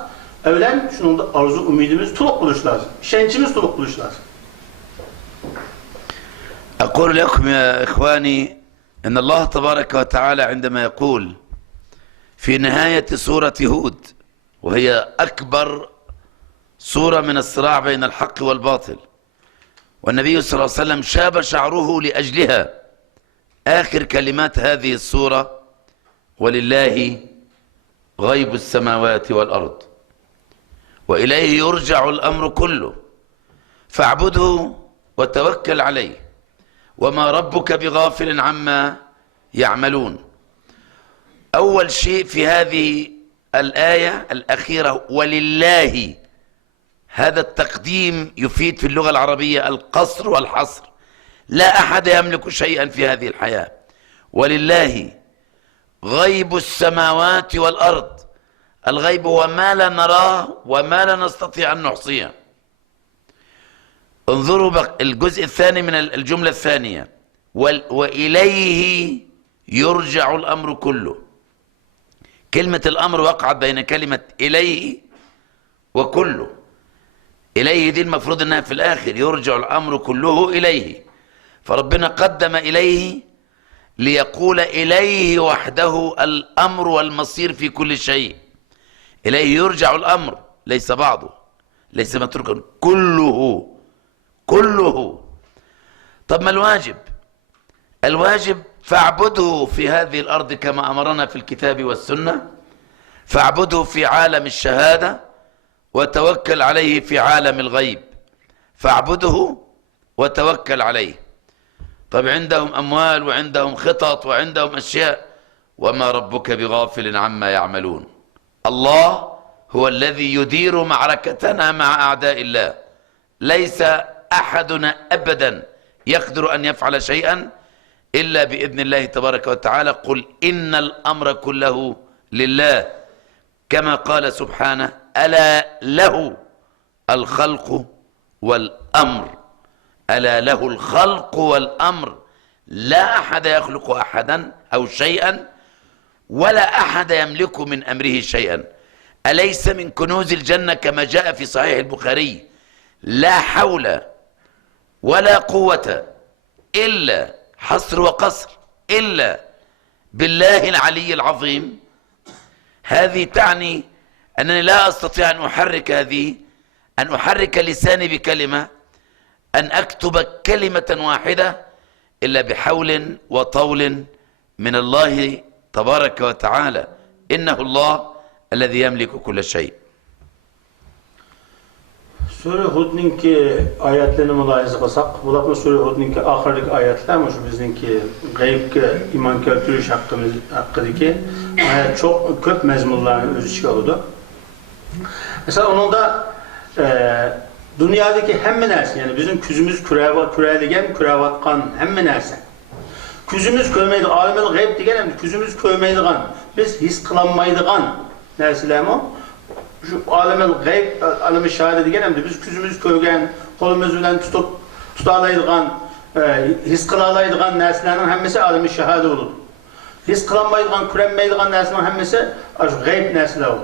evlen şunun da arzu, ümidimiz tuluk buluş lazım. Şençimiz tuluk buluş lazım. أقول لكم يا إخواني أن الله تبارك وتعالى عندما يقول في نهاية سورة هود، وهي أكبر سورة من الصراع بين الحق والباطل، والنبي صلى الله عليه وسلم شاب شعره لأجلها، آخر كلمات هذه السورة: ولله غيب السماوات والأرض وإليه يرجع الأمر كله فاعبده وتوكل عليه وما ربك بغافل عما يعملون. أول شيء في هذه الآية الأخيرة ولله، هذا التقديم يفيد في اللغة العربية القصر والحصر، لا أحد يملك شيئا في هذه الحياة. ولله غيب السماوات والأرض، الغيب هو ما لا نراه وما لا نستطيع أن نحصيه. انظروا الجزء الثاني من الجملة الثانية: وإليه يرجع الأمر كله. كلمة الأمر وقعت بين كلمة إليه وكله. إليه دي المفروض أنها في الآخر، يرجع الأمر كله إليه، فربنا قدم إليه ليقول إليه وحده الأمر والمصير في كل شيء. إليه يرجع الأمر، ليس بعضه، ليس متروكا، كله. طب ما الواجب؟ الواجب فاعبده في هذه الأرض كما أمرنا في الكتاب والسنة، فاعبده في عالم الشهادة وتوكل عليه في عالم الغيب، فاعبده وتوكل عليه. طب عندهم أموال وعندهم خطط وعندهم أشياء، وما ربك بغافل عما يعملون. الله هو الذي يدير معركتنا مع أعداء الله، ليس أحدنا أبدا يقدر أن يفعل شيئا إلا بإذن الله تبارك وتعالى. قل إن الأمر كله لله، كما قال سبحانه: ألا له الخلق والأمر. ألا له الخلق والأمر، لا أحد يخلق أحدا أو شيئا، ولا أحد يملك من أمره شيئا. أليس من كنوز الجنة كما جاء في صحيح البخاري: لا حول ولا قوة إلا حصر وقصر إلا بالله العلي العظيم. هذه تعني أنني لا أستطيع أن أحرك لساني بكلمة، أن أكتب كلمة واحدة إلا بحول وطول من الله تبارك وتعالى. إنه الله الذي يملك كل شيء. Sure Hud'ninki ayetlerini mülahiza kılsak, bulatma Sure Hud'ninki ahirlik ayetler şu bizninki gayibke iman keltiriş hakkıdaki ayet çok köp mezmunlarını öz içine alıyordu. Mesela onun da dünyadaki hemme nersi, yani bizim küzümüz küreligen, kürevatkan hemme nersi. Küzümüz kövmeydi, alemel gayb diyelim, küzümüz kövmeydigan, biz his kılanmaydigan nersiler mi o? Şu alemel gayb, alemi şahade diyelim, biz küzümüz kövgen, kolumuz bilen tutalaydigan, his kılalaydigan nersilerin hemmesi alemi şahade olur. His kılanmaydigan, kürenmeydigan nersilerin hemmesi gayb nersiler olur.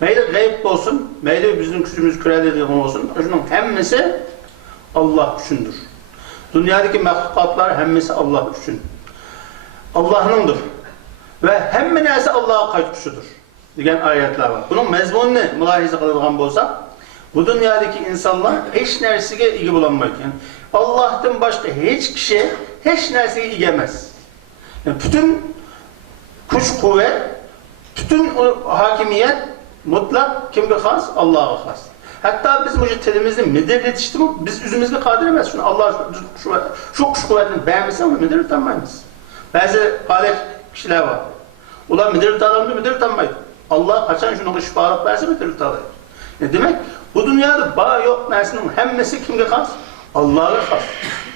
Meyli gayb olsun, meyli bizim küzümüz küreligen olsun, şunun hemmesi Allah üçündür. Dünyadaki mahlukatlar hemmesi Allah üçün. Allah'ındır. Ve hemme nesi Allah'a kayıtmışıdır diyen ayetler var. Bunun mezmununu mülahize kılıngan bolsa, bu dünyadaki insanlar hiç nersige ilgi bulanmaydı. Yani Allah'tan başka hiç kişi hiç nersige ilgemez. Yani bütün güç kuvvet, bütün hakimiyet mutlak kimge has? Allah'a has. Hatta biz mücittelimizde müdür yetişti mi? Biz üzümüzde kadir emez. Şunu Allah şu kuş kuvvetini beğenmese onu müdür tanımayız. Bazı galip kişiler var. Ulan müdür tanımdı, müdür tanımaydı. Allah kaçan şunu şifalık verse müdür tanıyır. Demek bu dünyada bağ yok nersinin hemmesi kimge has? Allah'a has.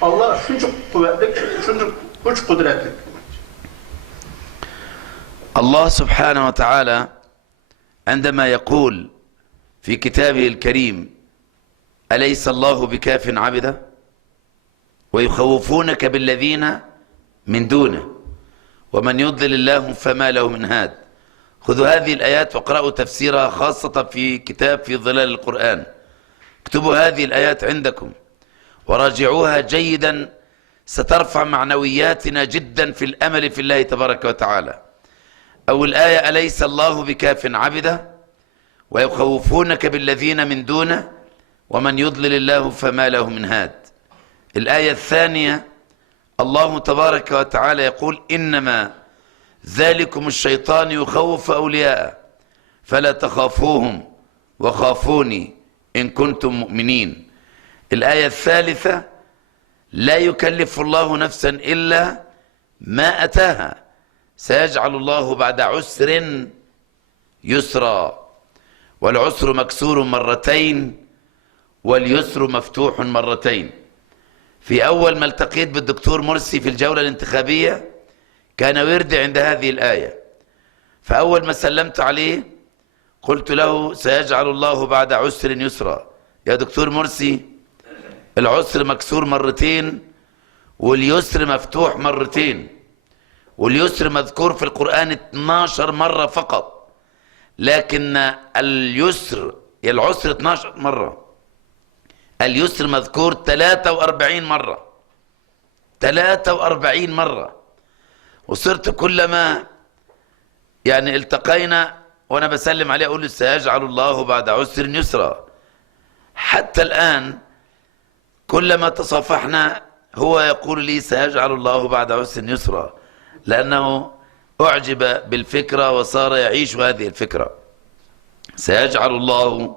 Allah şuncuk kuvvetli, şuncuk güç kudretli. Allah subhanahu ve teala عندما يقول في كتابه الكريم: أليس الله بكاف عبده ويخوفونك بالذين من دونه ومن يضلل الله فما له من هاد. خذوا هذه الآيات وقرأوا تفسيرها، خاصة في كتاب في ظلال القرآن. اكتبوا هذه الآيات عندكم وراجعوها جيدا، سترفع معنوياتنا جدا في الأمل في الله تبارك وتعالى. أول آية: أليس الله بكاف عبده ويخوفونك بالذين من دونه ومن يضلل الله فما له من هاد. الآية الثانية: الله تبارك وتعالى يقول: إنما ذلكم الشيطان يخوف أولياءه فلا تخافوهم وخافوني إن كنتم مؤمنين. الآية الثالثة: لا يكلف الله نفسا إلا ما أتاها سيجعل الله بعد عسر يسرا، والعسر مكسور مرتين واليسر مفتوح مرتين. في أول ما التقيت بالدكتور مرسي في الجولة الانتخابية كان وردي عند هذه الآية، فأول ما سلمت عليه قلت له: سيجعل الله بعد عسر يسرا. يا دكتور مرسي، العسر مكسور مرتين واليسر مفتوح مرتين، واليسر مذكور في القرآن 12 مرة فقط، لكن العسر 12 مرة، اليسر مذكور 43 مرة، 43 مرة. وصرت كلما يعني التقينا وانا بسلم عليه اقول له: سيجعل الله بعد عسر يسرا. حتى الآن كلما تصافحنا هو يقول لي: سيجعل الله بعد عسر يسرا، لأنه أعجب بالفكرة وصار يعيش هذه الفكرة. سيجعل الله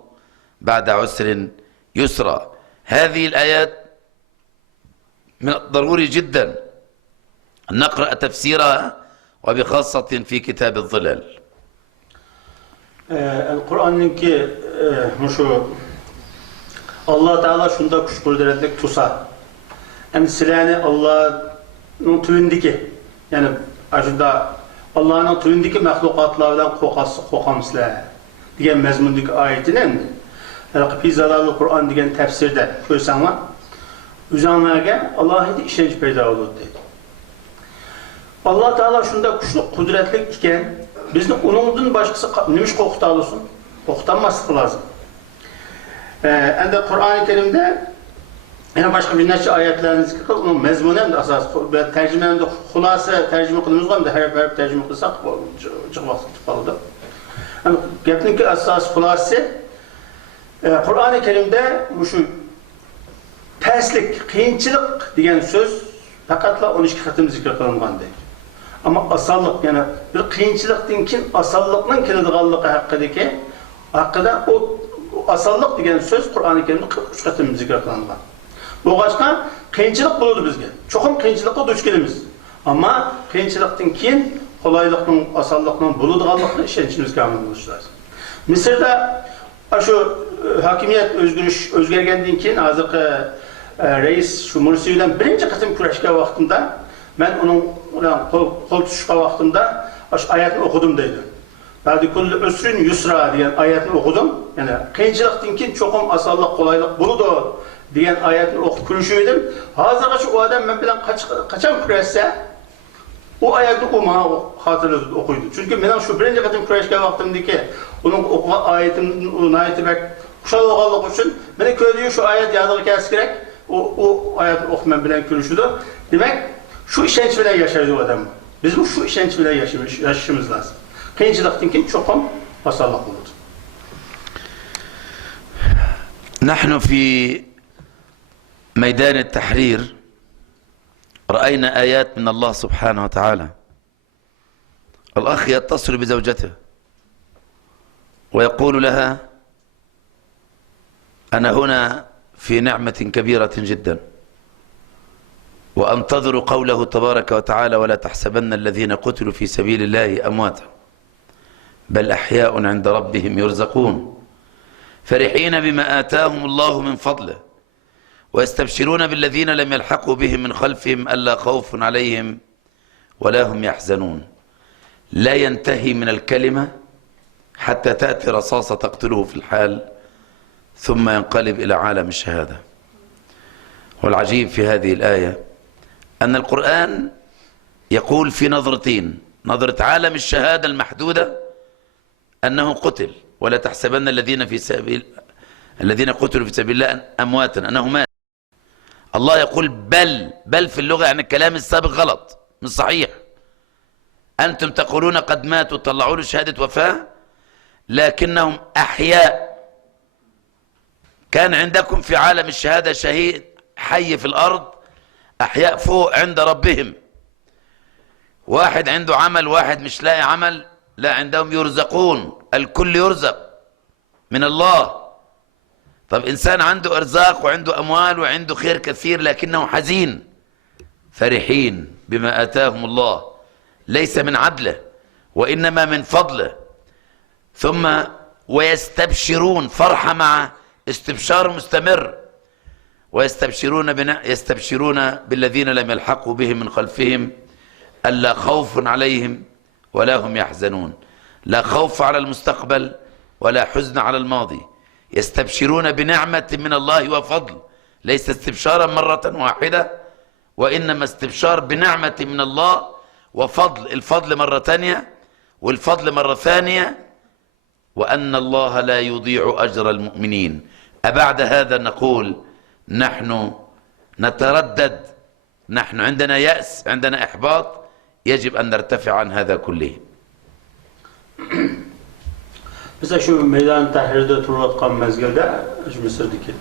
بعد عسر يسرا. هذه الآيات من الضروري جدا أن نقرأ تفسيرها، وبخاصة في كتاب الظلال. Kur'an'ınki şu Allah Teala şunda kuş kudretlik tusa. Yani silahını Allah'ın tüyündeki, yani aşağıda Allah'ın tüyündeki mahlukatlardan kokası kokamsızlar diye mezmundaki ayetinin Fi Zalalul Kur'an degan tefsirde ko'rsanglar, o'zinglarga alohida ishonch paydo bo'ladi deydi. Allah Teala shunda kuchli, qudratli ekan, bizni uningdan boshqasi nima ish qo'rqita olsin? Qo'rqitmaslik lozim. Endi Qur'oni Karimda yana boshqa bir necha oyatlarni zikr qilib, uning mazmuni ham asos, tarjimani xulosa tarjima qilamiz hamda harf tarjima qilsak, chiq vaqt qoldi. Gapning asos xulosasi Qur'oni Karimda shu taslik, qiyinchilik degan so'z faqatla 12 qatim zikr qilingan deydi. Ama asallık, yani bir qiyinchilikdan keyin asallıkning keladiganligi haqida o asallık degan so'z Qur'oni Karimda 43 qatim zikr qilingan. Boğaçqa qiyinchilik bo'ladi bizga. Cho'qim qiyinchilikqa duch kelamiz. Ammo qiyinchilikdan keyin qolaylikning, asallikning bo'ladiganligini ishonchimiz komil bo'lishi lozim. Misrda shu hokimiyat o'zgargandan keyin hozirgi reis shu Mursi bilan birinchi qatim kurashgan vaqtimda men uning bilan qo'l tutishgan vaqtimda shu oyatni o'qidim deydi. Ba'di kulli usrin yusra degan oyatni o'qidim. Ya'ni qiyinchilikdan keyin cho'qim asallik, qolaylik bo'ladi degan oyatni o'qib kurashib edim. Hozirgacha u odam men bilan qachon kurashsa, o oyatni u menga xotirada o'qiydi. Chunki men shu birinchi qatim kurashgan vaqtimdagi uning o'qigan oyatimni unaytibak xushalganlik uchun meni ko'rdi shu oyat yodimga kelsa kerak. O oyatni o'qib men bilan kurashdi. Demak, şu ishonch bilan yashaydi odam. Biz bu şu ishonch bilan yashashimiz lozim. Qiyinchilikdan keyin cho'qim osonlik bo'ladi. نحن في ميدان التحرير رأينا آيات من الله سبحانه وتعالى. الأخ يتصل بزوجته ويقول لها أنا هنا في نعمة كبيرة جدا وأنتظر قوله تبارك وتعالى ولا تحسبن الذين قتلوا في سبيل الله أمواتا بل أحياء عند ربهم يرزقون فرحين بما آتاهم الله من فضله ويستبشرون بالذين لم يلحقوا بهم من خلفهم ألا خوف عليهم ولا هم يحزنون. لا ينتهي من الكلمة حتى تأتي رصاصة تقتله في الحال ثم ينقلب إلى عالم الشهادة. والعجيب في هذه الآية أن القرآن يقول في نظرتين: نظرة عالم الشهادة المحدودة أنه قتل ولا تحسبن الذين قتلوا في سبيل الله أمواتا أنه مات. الله يقول بل في اللغة يعني الكلام السابق غلط مش صحيح. أنتم تقولون قد ماتوا طلعوا له شهادة وفاة لكنهم أحياء. كان عندكم في عالم الشهادة شهيد حي في الأرض، أحياء فوق عند ربهم. واحد عنده عمل، واحد مش لاقي عمل، لا عندهم يرزقون، الكل يرزق من الله. طب إنسان عنده إرزاق وعنده أموال وعنده خير كثير لكنه حزين، فرحين بما آتاهم الله ليس من عدله وإنما من فضله. ثم ويستبشرون، فرحة مع استبشار مستمر، يستبشرون بالذين لم يلحقوا بهم من خلفهم ألا خوف عليهم ولا هم يحزنون. لا خوف على المستقبل ولا حزن على الماضي. يستبشرون بنعمة من الله وفضل، ليس استبشارا مرة واحدة وإنما استبشار بنعمة من الله وفضل. الفضل مرة ثانية والفضل مرة ثانية، وأن الله لا يضيع أجر المؤمنين. أبعد هذا نقول نحن نتردد، نحن عندنا يأس، عندنا إحباط، يجب أن نرتفع عن هذا كله. Mesela şu meydan tahrirde turlatkan mezgilde, şu Mısır'daki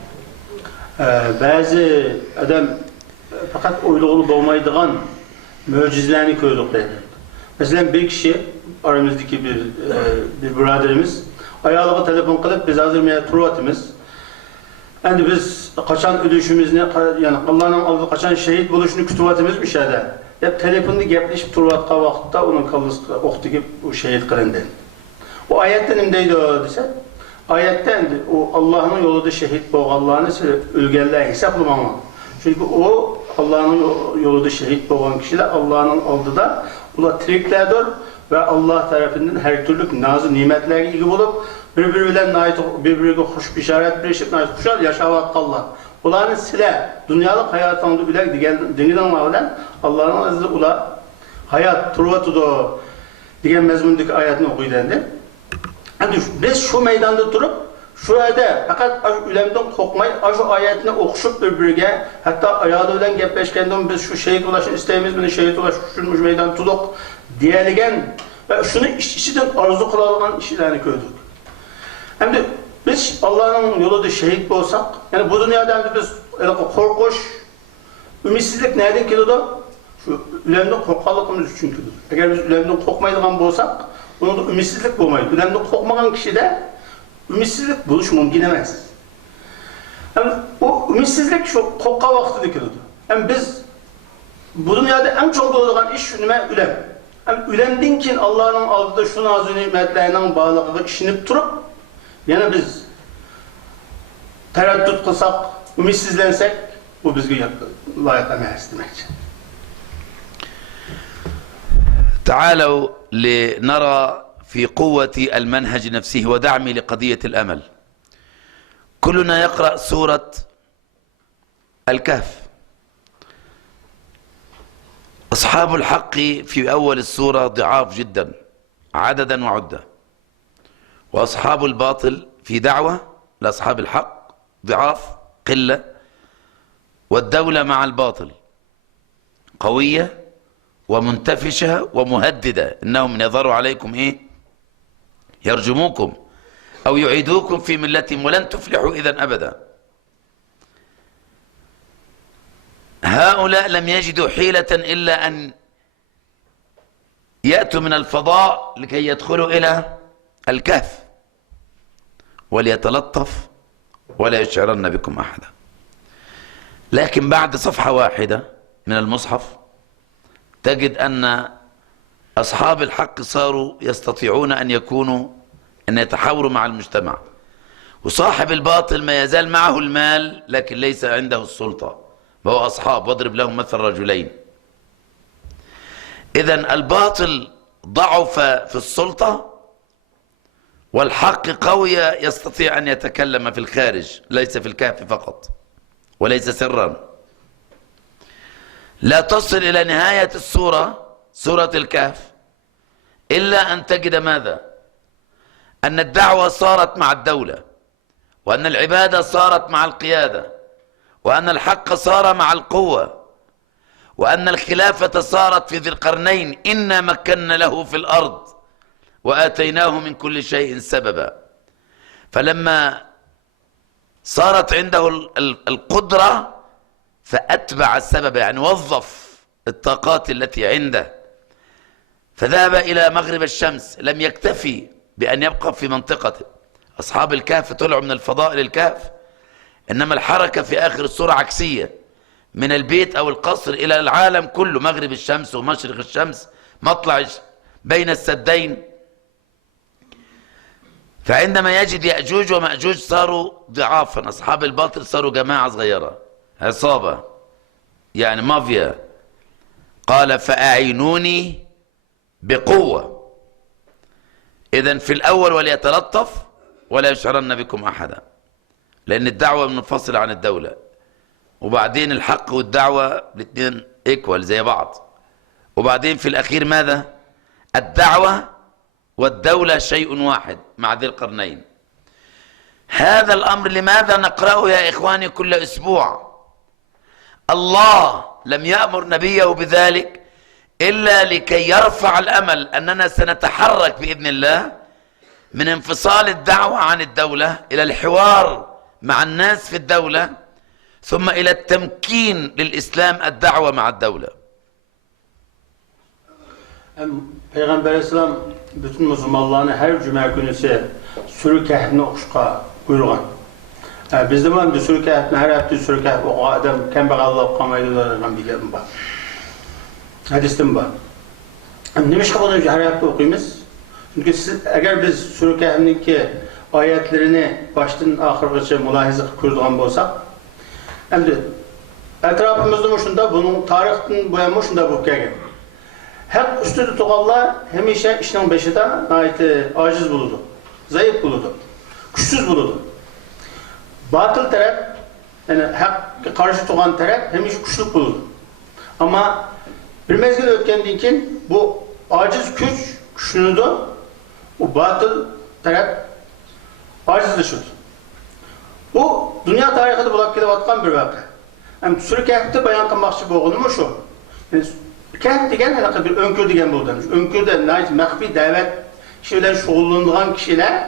bazı adam fakat oyluğulu doğmaydıgan mucizelerini köylük derler. Mesela bir kişi, aramızdaki bir braderimiz ayağlığa telefon kılıp biz hazır meydan turlatımız. Yani biz kaçan ölüşümüzü, yani Allah'ın aldığı kaçan şehit buluşunu kütüvatımız bir şeyde. Hep telefonda gepleşip turlatka vakitte onun kallısı okudu ki o şehit kılındı. O ayetten imdeydi o dese, ayetten o Allah'ın yolunda şehit boğanlarını ölgenler hesaplamama. Çünkü o Allah'ın yolunda şehit boğan kişiler Allah'ın aldığı da ula tiriklerdir ve Allah tarafından her türlü nazı nimetlerine ilgi bulup bir-biri bilen bir-biriga xush bisharat berishib, xushal yashayotganlar. Ularni sizlar dunyolik hayotingda ular deganlar bilan Allohning izida ular hayot turibdi degan mazmundagi oyatni o'qiydi endi. Endi biz shu maydonda turib, shu yerda faqat ulardan qo'rqmay, shu oyatni o'qishib bir-biriga, hatto ayoli bilan gaplashganda biz shu shahid bo'lishni istaymiz, buni shahid bo'lish uchun shu maydonda turdik deyilgan va shuni ichidan orzu qiladigan ishlarni ko'rdik. Endi biz Allohning yo'lida shahid bo'lsak, ya'ni bu dunyoda endi biz qo'rqish, umidsizlik nereden keladi? Şu ulardan qo'rqqanligimiz uchun keladi. Agar biz ulardan qo'rqmaydigan bo'lsak, unda umidsizlik bo'lmaydi. Ulardan qo'rqmagan kishida umidsizlik bo'lish mumkin emas. Ham o umidsizlik shu qo'rqqan vaqtida keladi. Ham biz bu dunyoda eng cho'ng bo'ladigan ish nima? Ulam. Ham ulamdan keyin Allohning oldida shu nozik ne'matlarning borligiga ishinib turib, yana biz taraddud qilsak, umidsizlansak, bu bizga loyiq emas demakchi. تعالوا لنرى في قوة المنهج نفسه ودعمه لقضية الأمل. كلنا يقرأ سورة الكهف. أصحاب الحق في أول السورة ضعاف جدا عددا وعدة، وأصحاب الباطل في دعوة لأصحاب الحق ضعاف قلة، والدولة مع الباطل قوية ومنتفشة ومهددة، إنهم يظهروا عليكم إيه؟ يرجموكم أو يعيدوكم في ملتهم ولن تفلحوا إذن أبدا. هؤلاء لم يجدوا حيلة إلا أن يأتوا من الفضاء لكي يدخلوا إلى الكهف وليتلطف ولا يشعرن بكم أحدا. لكن بعد صفحة واحدة من المصحف تجد أن أصحاب الحق صاروا يستطيعون أن يتحاوروا مع المجتمع، وصاحب الباطل ما يزال معه المال لكن ليس عنده السلطة، وهو أصحاب واضرب لهم مثل رجلين. إذن الباطل ضعف في السلطة والحق قوي يستطيع أن يتكلم في الخارج، ليس في الكهف فقط وليس سرا. لا تصل إلى نهاية السورة، سورة الكهف، إلا أن تجد ماذا؟ أن الدعوة صارت مع الدولة، وأن العبادة صارت مع القيادة، وأن الحق صار مع القوة، وأن الخلافة صارت في ذي القرنين إنا مكنا له في الأرض وآتيناه من كل شيء سببا. فلما صارت عنده القدرة فأتبع السبب، يعني وظف الطاقات التي عنده، فذهب إلى مغرب الشمس، لم يكتفي بأن يبقى في منطقته. أصحاب الكهف طلعوا من الفضاء للكهف، إنما الحركة في آخر السورة عكسية، من البيت أو القصر إلى العالم كله، مغرب الشمس ومشرق الشمس، مطلع بين السدين. فعندما يجد يأجوج ومأجوج صاروا ضعافا، أصحاب الباطل صاروا جماعة صغيرة، عصابة يعني مافيا. قال فأعينوني بقوة. إذن في الأول وليتلطف ولا يشعرن بكم أحدا، لأن الدعوة منفصلة عن الدولة، وبعدين الحق والدعوة الاثنين ايكوال زي بعض، وبعدين في الأخير ماذا؟ الدعوة والدولة شيء واحد مع ذي القرنين. هذا الأمر لماذا نقرأه يا إخواني كل أسبوع؟ الله لم يأمر نبيه بذلك إلا لكي يرفع الأمل أننا سنتحرك بإذن الله من انفصال الدعوة عن الدولة إلى الحوار مع الناس في الدولة، ثم إلى التمكين للإسلام الدعوة مع الدولة. Peygamber Aleyhisselam bütün Müslümanlarını her cuma günü Sure Kehf'ni okuşqa buyurgan. Bizde var bir Sure Kehf'ni her hafta Sure Kehf okuyan adam kembeğallık kalmaydı da bir gelin var. Hadistim var. Ne iş kadar her hafta okuyumuz? Çünkü eğer biz Sure Kehf'ninki ayetlerini baştan ahırgacha mülahiza kurduğun bolsak, endi etrafımızda şunda bunun tarihten boyanmış şunda bu kelgen. Hep üstüde tuğallar hemişe işinin başında ait aciz buludu, zayıf buludu. güçsüz buludu. Batıl taraf, yani hakka karşı tuğan taraf hemişe güçlük buludu. Ama bir mezgil ötkendiği için bu aciz güçlüydü, o batıl taraf acizleşiyordu. Bu dünya tarihinde bulak kelayotgan bir vakı. Hem Sure Kehf'te bayan kılmakçı boğulmuş şu. Yani Kehf degen anaqa bir önkür degen boldu. Önkürde nayt mahfi davet şeyler şoğullanılan kişiler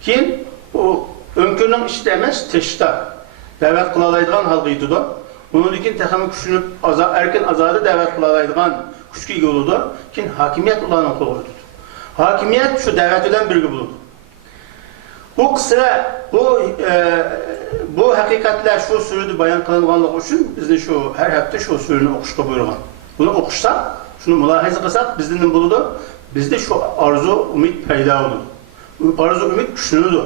keyin o önkürnün işte emas tışta davet kılalaydigan halga yetidi. Onun için texmi küçülüp erken azadi davet kılalaydigan küçkü ega boldu. Keyin hakimiyet ularning qo'liga o'tdi. Hakimiyet şu davet bilan birga bo'ldi. Bu kısa, bu hakikatler şu surede bayan kılınganlık için bizde şu her hafta şu sureni okuşka buyurgan. Bunu okuşsak, şunu mülahaza kılsak bizde ne buludu? Bizde şu arzu, ümit payda oldu. Arzu, ümit güçlüdür.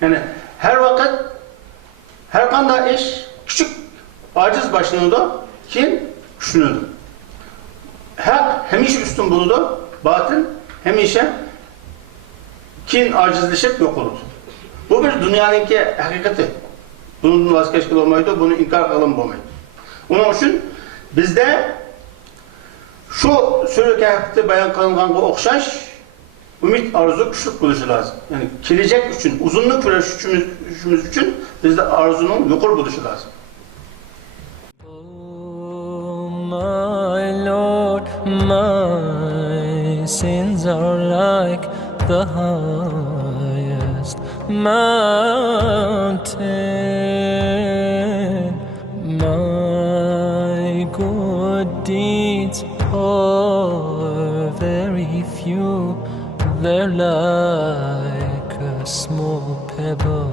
Yani her vakit, her kanda iş küçük, aciz başlanıyordu, kim güçlüdür. Hak hemişe üstün buludu, batıl hemişe kin acizleşip yok olur. Bu bir dünyanınki hakikati. Bunun vazgeçkili olmaydı, bunu inkar kılın olmaydı. Onun için bizde şu Sure Kehf'te bayan kılınğanğa okşaş, ümit arzu güçlük buluşu lazım. Yani gelecek için, uzunluk süreçimiz için bizde arzunun yukur buluşu lazım. Oh my Lord, my sins are like the highest mountain. My good deeds are very few. They're like a small pebble